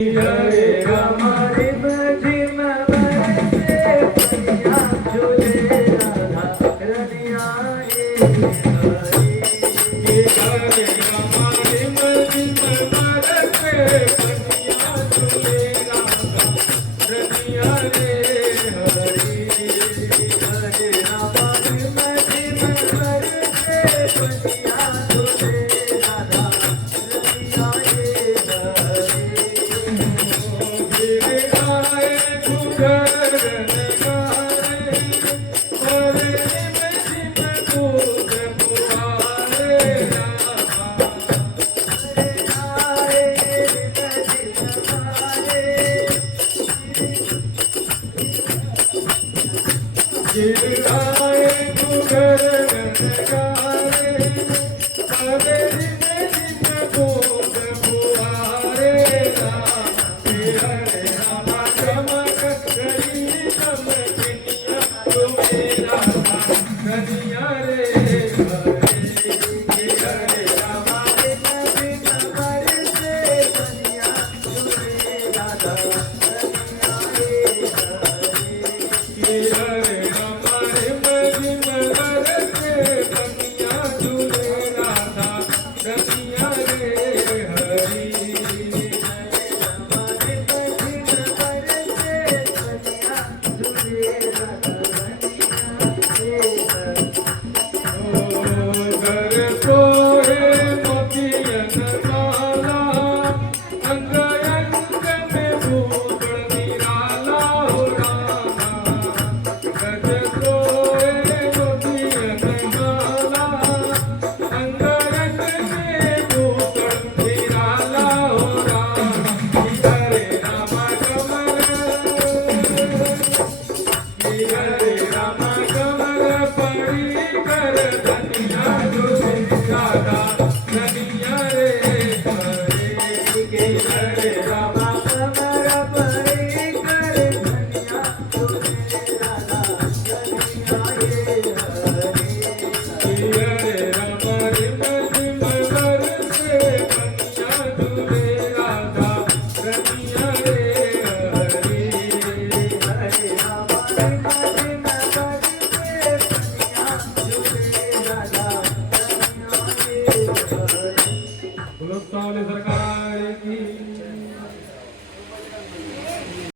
हरे Ram rim झिम बरसे पनिया झूले राधा रनिया हरे राम रिम झिम बरसे पनिया झूले राधा रनिया रे हरे हरे राम रिम झिम बरसे पनिया झूले राधा रनिया रे